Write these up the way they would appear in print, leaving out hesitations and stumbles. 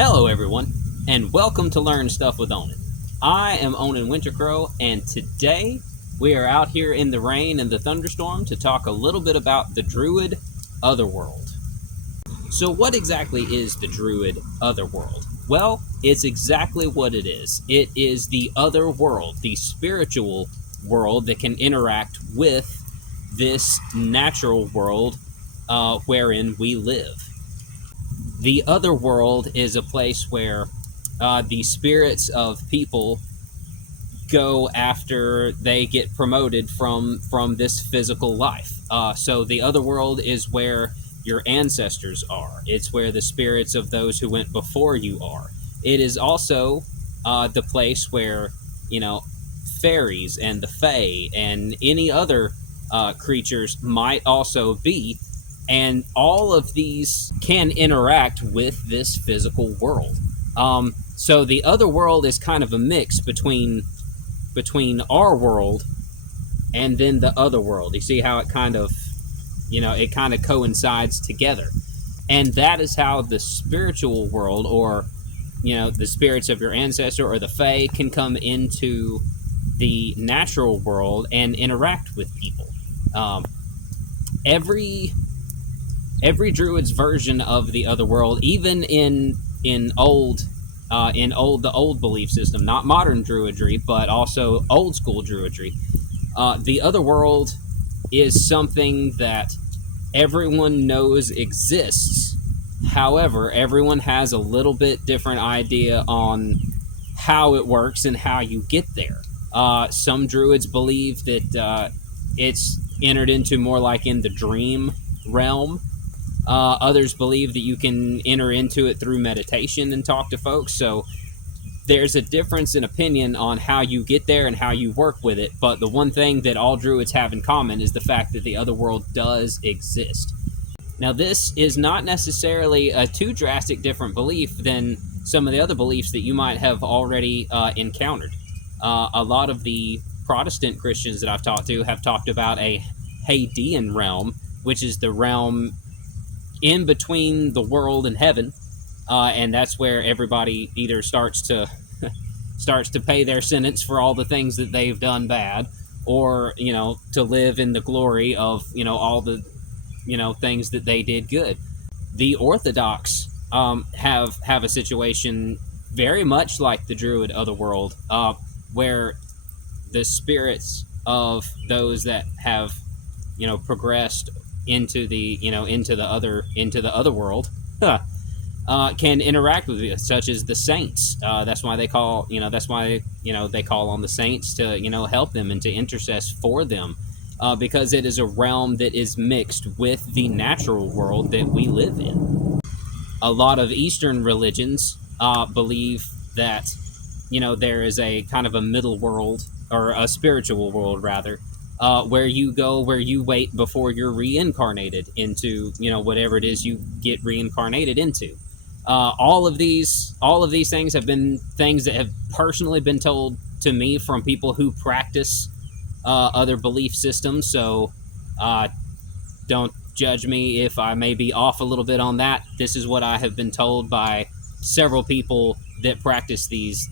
Hello everyone, and welcome to Learn Stuff with Onen. I am Onen Wintercrow, and today we are out here in the rain and the thunderstorm to talk a little bit about the Druid Otherworld. So what exactly is the Druid Otherworld? Well, it's exactly what it is. It is the other world, the spiritual world that can interact with this natural world wherein we live. The other world is a place where the spirits of people go after they get promoted from this physical life. So the other world is where your ancestors are. It's where the spirits of those who went before you are. It is also the place where, fairies and the fae and any other creatures might also be. And all of these can interact with this physical world. So the other world is kind of a mix between our world and then the other world. You see how it kind of coincides together. And that is how the spiritual world, or the spirits of your ancestor or the fae, can come into the natural world and interact with people. Every Druid's version of the other world, even in the old belief system, not modern Druidry, but also old school Druidry, the other world is something that everyone knows exists. However, everyone has a little bit different idea on how it works and how you get there. Some Druids believe that it's entered into more like in the dream realm. Others believe that you can enter into it through meditation and talk to folks. So there's a difference in opinion on how you get there and how you work with it. But the one thing that all Druids have in common is the fact that the other world does exist. Now, this is not necessarily a too drastic different belief than some of the other beliefs that you might have already encountered. A lot of the Protestant Christians that I've talked to have talked about a Hadean realm, which is the realm in between the world and heaven, and that's where everybody either starts to pay their sentence for all the things that they've done bad, or to live in the glory of all the things that they did good. The Orthodox have a situation very much like the Druid Otherworld, where the spirits of those that have progressed into the other world can interact with it, such as the saints. That's why they call they call on the saints to help them and to intercess for them, because it is a realm that is mixed with the natural world that we live in. A lot of Eastern religions believe that there is a kind of a middle world, or a spiritual world rather, where you go, where you wait before you're reincarnated into whatever it is you get reincarnated into. All of these things have been things that have personally been told to me from people who practice other belief systems. So don't judge me if I may be off a little bit on that. This is what I have been told by several people that practice these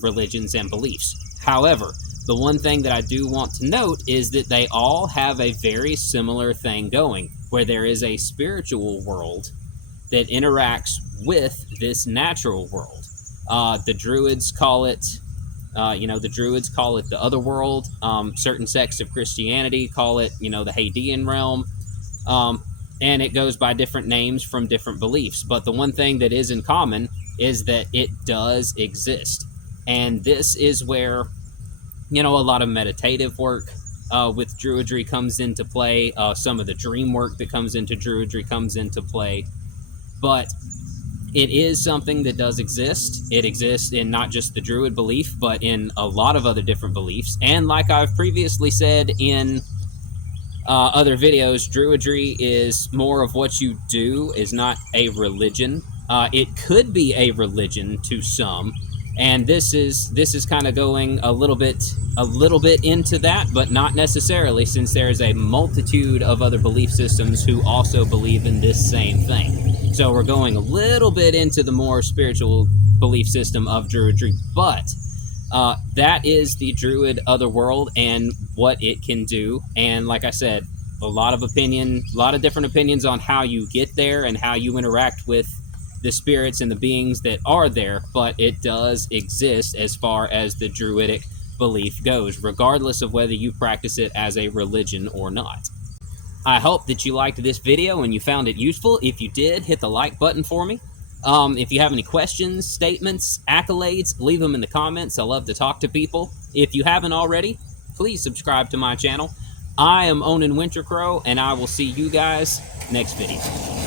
religions and beliefs. However, the one thing that I do want to note is that they all have a very similar thing going, where there is a spiritual world that interacts with this natural world. The Druids call it, the other world. Certain sects of Christianity call it, the Hadean realm. And it goes by different names from different beliefs. But the one thing that is in common is that it does exist. And this is where a lot of meditative work with Druidry comes into play. Some of the dream work that comes into Druidry comes into play. But it is something that does exist. It exists in not just the Druid belief, but in a lot of other different beliefs. And like I've previously said in other videos, Druidry is more of what you do, is not a religion. It could be a religion to some, and this is kind of going a little bit into that, but not necessarily, since there is a multitude of other belief systems who also believe in this same thing. So we're going a little bit into the more spiritual belief system of Druidry, but that is the Druid Otherworld and what it can do. And like I said, a lot of different opinions on how you get there and how you interact with the spirits and the beings that are there, but it does exist as far as the Druidic belief goes, regardless of whether you practice it as a religion or not. I hope that you liked this video and you found it useful. If you did, hit the like button for me. If you have any questions, statements, accolades, leave them in the comments. I love to talk to people. If you haven't already, please subscribe to my channel. I am Onen Wintercrow, and I will see you guys next video.